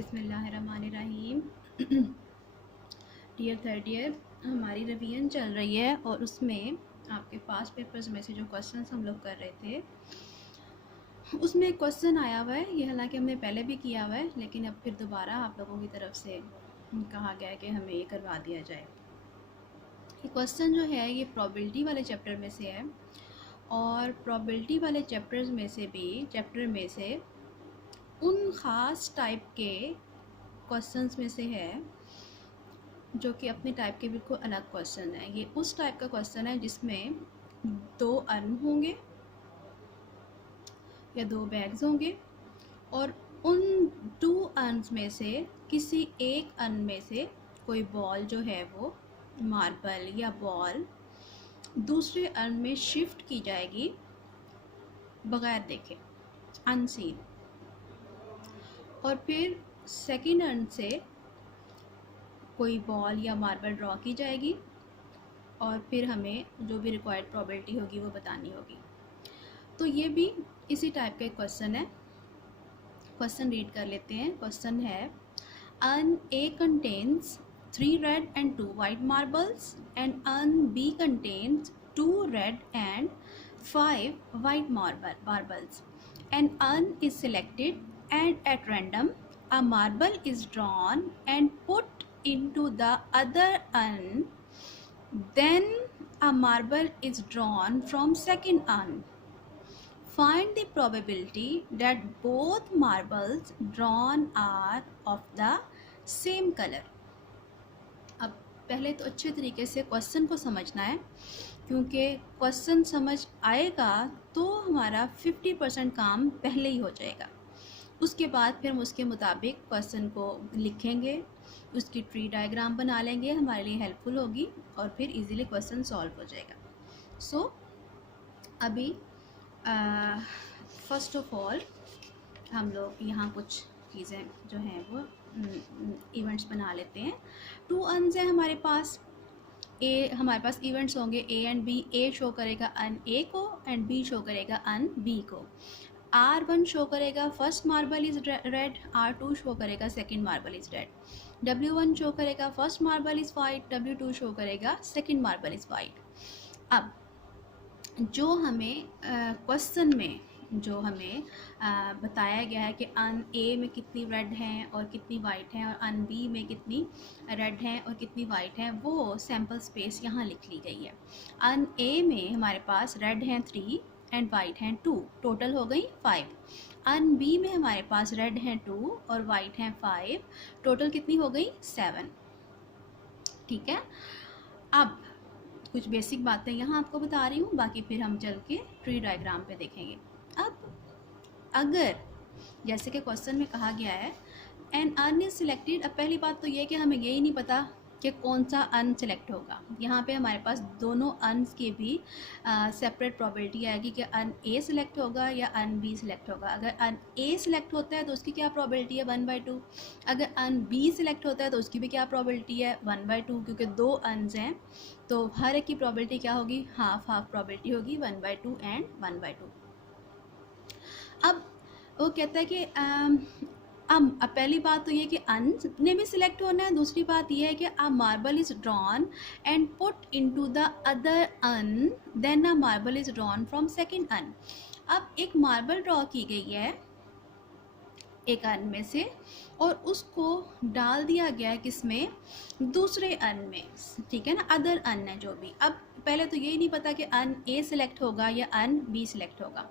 बिस्मिल्लाहिर्रहमानिर्रहीम। Dear third year, हमारी revision चल रही है और उसमें आपके पास पेपर्स में से जो क्वेश्चंस हम लोग कर रहे थे उसमें एक क्वेश्चन आया हुआ है। ये हालांकि हमने पहले भी किया हुआ है, लेकिन अब फिर दोबारा आप लोगों की तरफ से कहा गया है कि हमें ये करवा दिया जाए। ये क्वेश्चन जो है ये प्रोबेबिलिटी वाले चैप्टर में से है और प्रोबेबिलिटी वाले चैप्टर में से उन ख़ास टाइप के क्वेश्चंस में से है जो कि अपने टाइप के बिल्कुल अलग क्वेश्चन है। ये उस टाइप का क्वेश्चन है जिसमें 2 अर्न होंगे या 2 बैग्स होंगे और उन 2 अर्न्स में से किसी एक अर्न में से कोई बॉल जो है वो मार्बल या बॉल दूसरे अर्न में शिफ्ट की जाएगी बगैर देखे, अनसीन। और फिर सेकेंड अर्न से कोई बॉल या मार्बल ड्रॉ की जाएगी और फिर हमें जो भी रिक्वायर्ड प्रोबेबिलिटी होगी वो बतानी होगी। तो ये भी इसी टाइप का एक क्वेश्चन है। क्वेश्चन रीड कर लेते हैं। क्वेश्चन है urn A contains 3 red and 2 white marbles and urn B contains 2 red and 5 white marbles. An urn is selected and at random a marble is drawn and put into the other urn. Then a marble is drawn from second urn. Find the probability that both marbles drawn are of the same color. अब पहले तो अच्छे तरीके से question को समझना है, क्योंकि क्वेश्चन समझ आएगा तो हमारा 50% काम पहले ही हो जाएगा। उसके बाद फिर हम उसके मुताबिक क्वेश्चन को लिखेंगे, उसकी ट्री डायग्राम बना लेंगे, हमारे लिए हेल्पफुल होगी और फिर इजीली क्वेश्चन सॉल्व हो जाएगा। सो अभी फर्स्ट ऑफ ऑल हम लोग यहाँ कुछ चीज़ें जो हैं वो इवेंट्स बना लेते हैं। 2 अर्न्स हैं हमारे पास। हमारे पास इवेंट्स होंगे A and B. A show करेगा अर्न ए को एंड बी शो करेगा अर्न बी को। R1 शो करेगा first marble is red, R2 show करेगा second marble is red, W1 show करेगा first marble is white, W2 show करेगा second marble is white. अब जो हमें क्वेश्चन में जो हमें बताया गया है कि अर्न ए में कितनी रेड हैं और कितनी वाइट हैं और अर्न बी में कितनी रेड हैं और कितनी वाइट हैं, वो सैम्पल स्पेस यहाँ लिख ली गई है। अर्न ए में हमारे पास रेड हैं 3 एंड वाइट हैं 2, टोटल हो गई 5। अर्न बी में हमारे पास रेड हैं 2 और वाइट हैं 5, टोटल कितनी हो गई 7। ठीक है, अब कुछ बेसिक बातें यहाँ आपको बता रही हूँ, बाकी फिर हम चल के ट्री डायग्राम पे देखेंगे। अब अगर जैसे कि क्वेश्चन में कहा गया है एन अर्न इज सिलेक्टेड, अब पहली बात तो ये कि हमें यही नहीं पता कि कौन सा अर्न सेलेक्ट होगा। यहाँ पे हमारे पास दोनों अर्न्स की भी सेपरेट प्रोबेबिलिटी आएगी कि अर्न ए सिलेक्ट होगा या अर्न बी सिलेक्ट होगा। अगर अर्न ए सिलेक्ट होता है तो उसकी क्या प्रोबेबिलिटी है 1/2। अगर अर्न बी सिलेक्ट होता है तो उसकी भी क्या प्रोबेबिलिटी है 1/2, क्योंकि 2 अर्न्स हैं तो हर एक की प्रोबेबिलिटी क्या होगी, हाफ प्रोबेबिलिटी होगी, 1/2 एंड 1/2। अब वो कहता है कि अब पहली बात तो ये कि अर्न ने भी सिलेक्ट होना है। दूसरी बात ये है कि a marble is drawn and put into the other urn, then a marble is drawn from second urn. अब एक मार्बल ड्रॉ की गई है एक अर्न में से और उसको डाल दिया गया है किसमें, दूसरे अर्न में। ठीक है ना, अदर अर्न है जो भी। अब पहले तो यही नहीं पता कि अर्न ए सिलेक्ट होगा या अर्न बी सिलेक्ट होगा।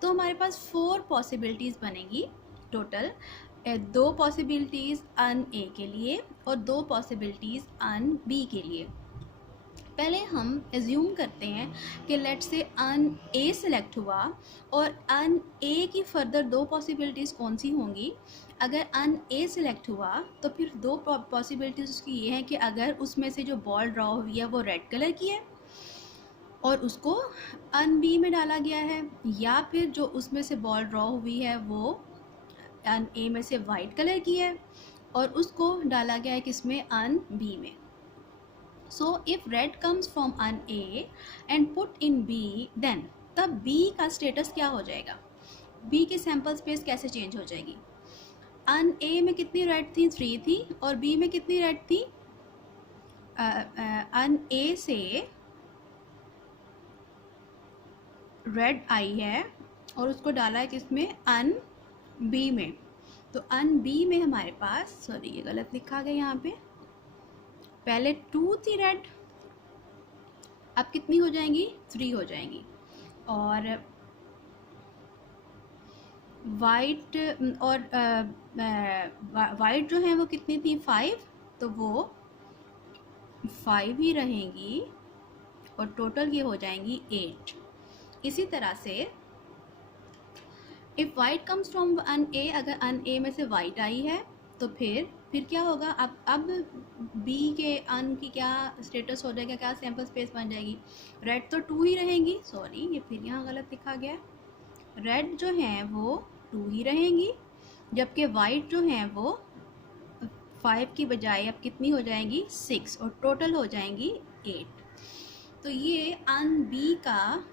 तो हमारे पास 4 पॉसिबिलिटीज़ बनेगी टोटल। 2 पॉसिबिलिटीज़ अर्न ए के लिए और 2 पॉसिबिलिटीज़ अर्न बी के लिए। पहले हम एज्यूम करते हैं कि लेट से अर्न ए सिलेक्ट हुआ और अर्न ए की फर्दर 2 पॉसिबिलिटीज़ कौन सी होंगी। अगर अर्न ए सिलेक्ट हुआ तो फिर 2 पॉसिबिलिटीज़ उसकी ये हैं कि अगर उसमें से जो बॉल ड्रॉ हुई है वो रेड कलर की है और उसको अर्न बी में डाला गया है, या फिर जो उसमें से बॉल ड्रॉ हुई है वो अर्न ए में से वाइट कलर की है और उसको डाला गया है किसमें, अर्न बी में। So if red comes from urn A and put in B, then तब बी का स्टेटस क्या हो जाएगा, बी की सैम्पल स्पेस कैसे चेंज हो जाएगी। अन ए में कितनी रेड थी, 3 थी, और बी में कितनी रेड थी, अन ए से रेड आई है और उसको डाला है किसमें, अन बी में। तो अन बी में हमारे पास, सॉरी ये गलत लिखा गया यहाँ पे, पहले 2 थी रेड, अब कितनी हो जाएंगी, 3 हो जाएंगी। और वाइट, और वाइट जो है वो कितनी थी, 5, तो वो 5 ही रहेंगी और टोटल ये हो जाएंगी 8। इसी तरह से if white comes from an ए, अगर अन ए में से वाइट आई है तो फिर क्या होगा, अब बी के अन की क्या स्टेटस हो जाएगा, क्या सैम्पल स्पेस बन जाएगी, रेड तो 2 ही रहेंगी, सॉरी ये फिर यहाँ गलत लिखा गया है, रेड जो हैं वो 2 ही रहेंगी, जबकि वाइट जो हैं वो 5 की बजाय अब कितनी हो जाएंगी, 6, और टोटल हो जाएंगी 8। तो ये अन बी का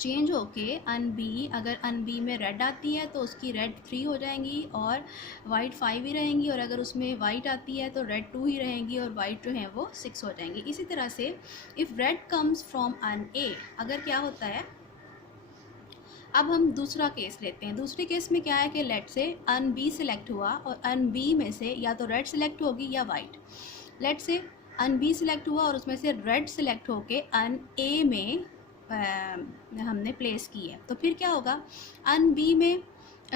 चेंज होके अन बी, अगर अन बी में रेड आती है तो उसकी रेड 3 हो जाएंगी और वाइट 5 ही रहेंगी, और अगर उसमें वाइट आती है तो रेड 2 ही रहेंगी और वाइट जो है वो 6 हो जाएंगी। इसी तरह से if red comes from an ए, अगर क्या होता है, अब हम दूसरा केस लेते हैं। दूसरे केस में क्या है कि लेट से अन बी सिलेक्ट हुआ और अन बी में से या तो रेड सिलेक्ट होगी या वाइट। लेट से अन बी सिलेक्ट हुआ और उसमें से रेड सिलेक्ट होके अन ए में हमने प्लेस की है, तो फिर क्या होगा, अन बी में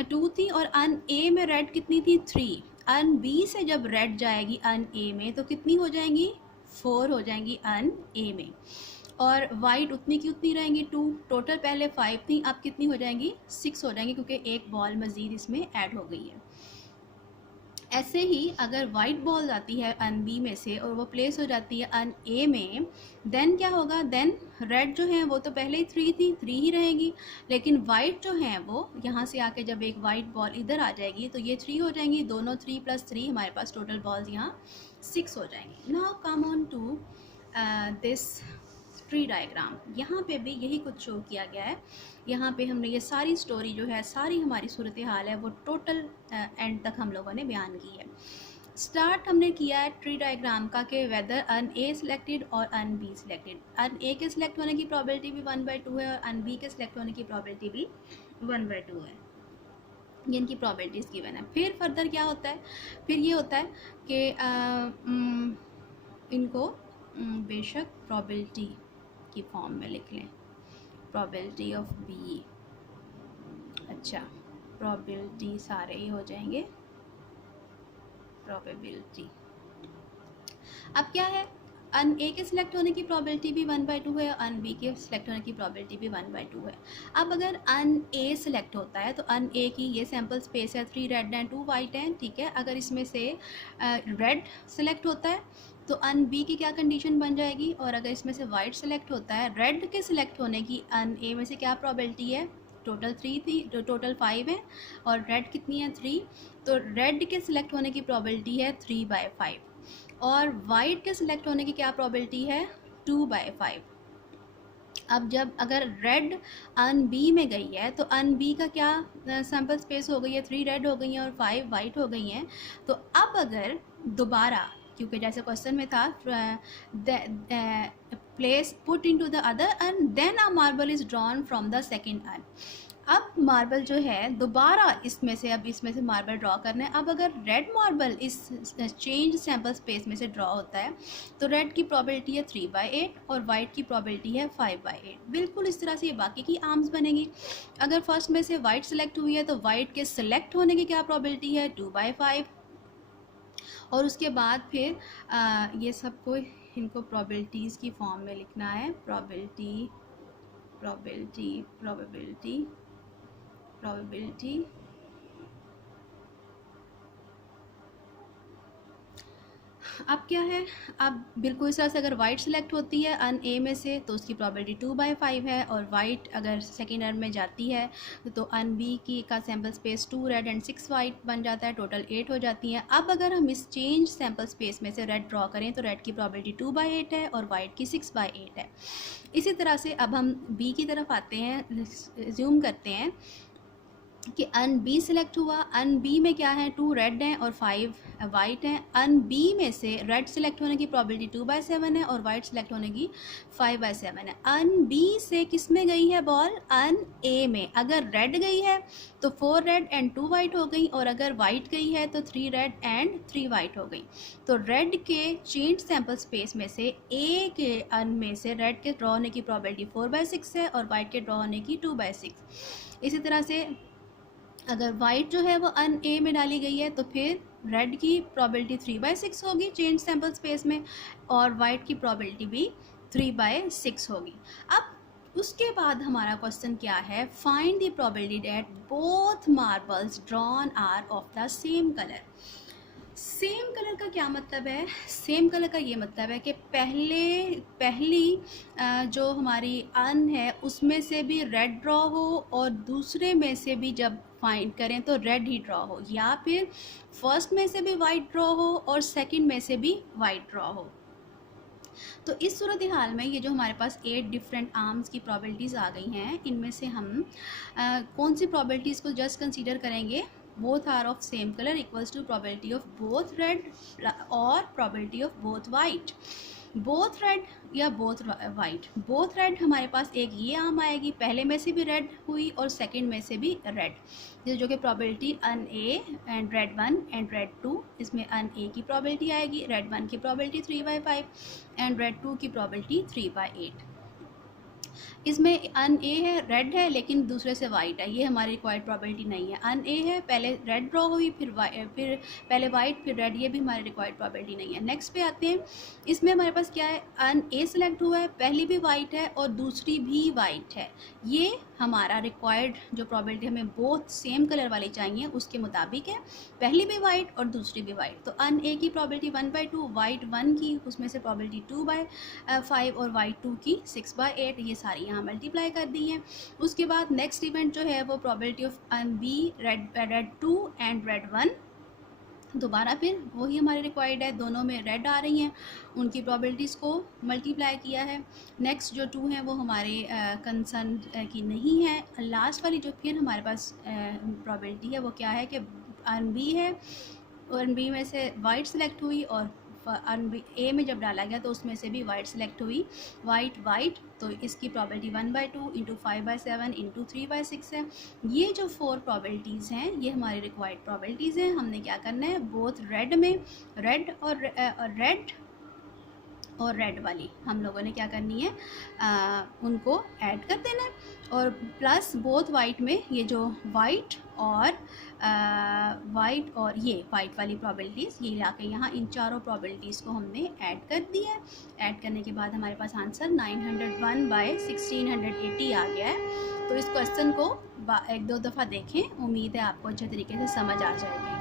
2 थी और अन ए में रेड कितनी थी, 3। अन बी से जब रेड जाएगी अन ए में तो कितनी हो जाएंगी, 4 हो जाएंगी अन ए में, और वाइट उतनी की उतनी रहेंगी 2। टोटल पहले 5 थी, अब कितनी हो जाएंगी, 6 हो जाएंगी, क्योंकि एक बॉल मज़ीद इसमें ऐड हो गई है। ऐसे ही अगर वाइट बॉल आती है अन बी में से और वो प्लेस हो जाती है अन ए में, देन क्या होगा, देन रेड जो है वो तो पहले ही 3 थी, 3 ही रहेंगी, लेकिन वाइट जो है वो यहाँ से आके जब एक वाइट बॉल इधर आ जाएगी तो ये 3 हो जाएंगी, दोनों 3 + 3 हमारे पास टोटल बॉल्स यहाँ 6 हो जाएंगी। Now come on to this tree diagram. यहाँ पे भी यही कुछ शो किया गया है। यहाँ पे हमने ये सारी स्टोरी जो है, सारी हमारी सूरत हाल है वो टोटल एंड तक हम लोगों ने बयान की है। स्टार्ट हमने किया है ट्री डायग्राम का कि वेदर अन ए सिलेक्टेड और अन बी सिलेक्टेड। अन ए के सिलेक्ट होने की प्रॉबिलिटी भी 1/2 है और अन बी के सिलेक्ट होने की प्रॉबिलिटी भी 1/2 है। ये इनकी प्रॉबिलिटीज़ गिवन है। फिर फर्दर क्या होता है, फिर ये होता है कि इनको बेशक प्रॉबिलिटी की फॉर्म में लिख लें, प्रॉबिलिटी ऑफ बी। अच्छा, प्रॉबिलिटी सारे ही हो जाएंगे, प्रोबेबिलिटी। अब क्या है, अन ए के सिलेक्ट होने की प्रॉबिलिटी भी 1/2 है, अन बी के सिलेक्ट होने की प्रॉबिलिटी भी 1/2 है। अब अगर अन ए सिलेक्ट होता है तो अन ए की ये सैम्पल स्पेस है, 3 रेड एंड 2 वाइट हैं, ठीक है। अगर इसमें से रेड सिलेक्ट होता है तो अन बी की क्या कंडीशन बन जाएगी, और अगर इसमें से वाइट सिलेक्ट होता है, रेड के सिलेक्ट होने की अन ए में से क्या प्रॉबिलिटी है, टोटल 3 थी, टोटल 5 है और रेड कितनी है, 3, तो रेड के सिलेक्ट होने की प्रॉबिलिटी है 3/5 और वाइट के सिलेक्ट होने की क्या प्रॉबिलिटी है, 2/5। अब जब अगर रेड अन बी में गई है तो अन बी का क्या सैम्पल स्पेस हो गई है, 3 रेड हो गई हैं और 5 वाइट हो गई हैं। तो अब अगर दोबारा, क्योंकि जैसे क्वेश्चन में था place put into the other urn then a marble is drawn from the second urn. अब मार्बल जो है दोबारा इसमें से मार्बल ड्रॉ करना है। अब अगर रेड मार्बल इस चेंज सैम्पल स्पेस में से ड्रॉ होता है तो रेड की प्रॉबिलिटी है 3/8 और वाइट की प्रॉबिलिटी है 5/8। बिल्कुल इस तरह से ये बाकी की आर्म्स बनेंगी। अगर फर्स्ट में से वाइट सेलेक्ट हुई है तो वाइट के सेलेक्ट होने की क्या प्रॉबिलिटी है, 2/5, और उसके बाद फिर ये सबको इनको प्रॉबिलिटीज़ की फॉर्म में लिखना है, प्रॉबिलिटी प्रॉबिलिटी प्रोबेबिलिटी प्रॉबिलिटी। अब क्या है, अब बिल्कुल इस तरह से अगर वाइट सेलेक्ट होती है अन ए में से तो उसकी प्रॉबिलिटी 2/5 है, और वाइट अगर सेकेंड अन में जाती है तो अन बी की का sample space 2 red and 6 white बन जाता है, टोटल 8 हो जाती हैं। अब अगर हम इस चेंज सैम्पल स्पेस में से रेड ड्रॉ करें तो रेड की प्रॉबिलिटी 2/8 है और वाइट की 6/8 है। इसी तरह से अब हम बी की तरफ आते हैं, ज़ूम करते हैं कि अन बी सिलेक्ट हुआ। अन बी में क्या है, 2 रेड हैं और 5 वाइट हैं। अन बी में से रेड सिलेक्ट होने की प्रॉबिलिटी 2/7 है और वाइट सिलेक्ट होने की 5/7 है। अन बी से किस में गई है बॉल, अन ए में। अगर रेड गई है तो 4 रेड एंड 2 वाइट हो गई, और अगर वाइट गई है तो 3 रेड एंड 3 वाइट हो गई। तो रेड के चेंज सैम्पल स्पेस में से ए के अन में से रेड के ड्रॉ होने की प्रॉबिलिटी 4/6 है और वाइट के ड्रॉ होने की 2/6। इसी तरह से अगर वाइट जो है वो अन ए में डाली गई है तो फिर रेड की प्रॉबिलिटी 3/6 होगी चेंज सैम्पल स्पेस में, और वाइट की प्रॉबिलिटी भी 3/6 होगी। अब उसके बाद हमारा क्वेश्चन क्या है, find the probability that both marbles drawn are of the same colour. Same colour का क्या मतलब है, सेम कलर का ये मतलब है कि पहली जो हमारी अन है उसमें से भी रेड ड्रॉ हो और दूसरे में से भी जब फाइंड करें तो रेड ही ड्रॉ हो, या फिर फर्स्ट में से भी वाइट ड्रॉ हो और सेकंड में से भी वाइट ड्रॉ हो। तो इस सूरत हाल में ये जो हमारे पास 8 डिफरेंट आर्म्स की प्रॉबिलिटीज़ आ गई हैं, इनमें से हम कौन सी प्रॉबिलिटीज़ को जस्ट कंसीडर करेंगे, both are of same color equals to probability of both red और probability of both white। both red या both white, both red हमारे पास एक ये आर्म आएगी, पहले में से भी रेड हुई और सेकंड में से भी रेड, जो कि probability urn A and red 1 and red 2, इसमें अन ए की probability आएगी, रेड 1 की probability 3/5 एंड रेड 2 की probability 3/8। इसमें अन ए है, रेड है लेकिन दूसरे से वाइट है, ये हमारी रिक्वायर्ड प्रॉबिलिटी नहीं है। अन ए है, पहले रेड ड्रॉ हुई फिर पहले वाइट फिर रेड, ये भी हमारी रिक्वायर्ड प्रॉबिलिटी नहीं है। नेक्स्ट पे आते हैं, इसमें हमारे पास क्या है, अन ए सिलेक्ट हुआ है, पहली भी वाइट है और दूसरी भी वाइट है, ये हमारा रिक्वायर्ड जो प्रॉबिलिटी हमें बोथ सेम कलर वाली चाहिए उसके मुताबिक है, पहली भी वाइट और दूसरी भी वाइट। तो अन ए की प्रॉबिलिटी 1/2, वाइट 1 की उसमें से प्रॉबिलिटी 2/5 और वाइट 2 की 6/8, ये सारी यहाँ मल्टीप्लाई कर दी हैं। उसके बाद नेक्स्ट इवेंट जो है वो probability of urn B red 2 and red 1, दोबारा फिर वही हमारे रिक्वायर्ड है, दोनों में रेड आ रही हैं, उनकी प्रॉबिलिटीज़ को मल्टीप्लाई किया है। नेक्स्ट जो 2 हैं वो हमारे कंसर्न की नहीं है। लास्ट वाली जो फिर हमारे पास प्रॉबिलिटी है वो क्या है कि अन बी है, अन बी में से वाइट सिलेक्ट हुई और अन बी ए में जब डाला गया तो उसमें से भी वाइट सिलेक्ट हुई, वाइट, तो इसकी प्रॉबिलिटी 1/2 इंटू 5/7 इंटू 3/6 है। ये जो 4 प्रॉबिलिटीज़ हैं ये हमारी रिक्वायर्ड प्रॉबिलिटीज़ हैं। हमने क्या करना है, बोथ रेड में रेड और रेड वाली हम लोगों ने क्या करनी है, उनको ऐड कर देना है, और प्लस बोथ वाइट में ये जो वाइट और ये वाइट वाली प्रॉबिलिटीज़ ये लाके यहाँ इन चारों प्रॉबिलिटीज़ को हमने ऐड कर दिया है। ऐड करने के बाद हमारे पास आंसर 901/1680 आ गया है। तो इस क्वेश्चन को 1-2 दफ़ा देखें, उम्मीद है आपको अच्छे तरीके से समझ आ जाएगी।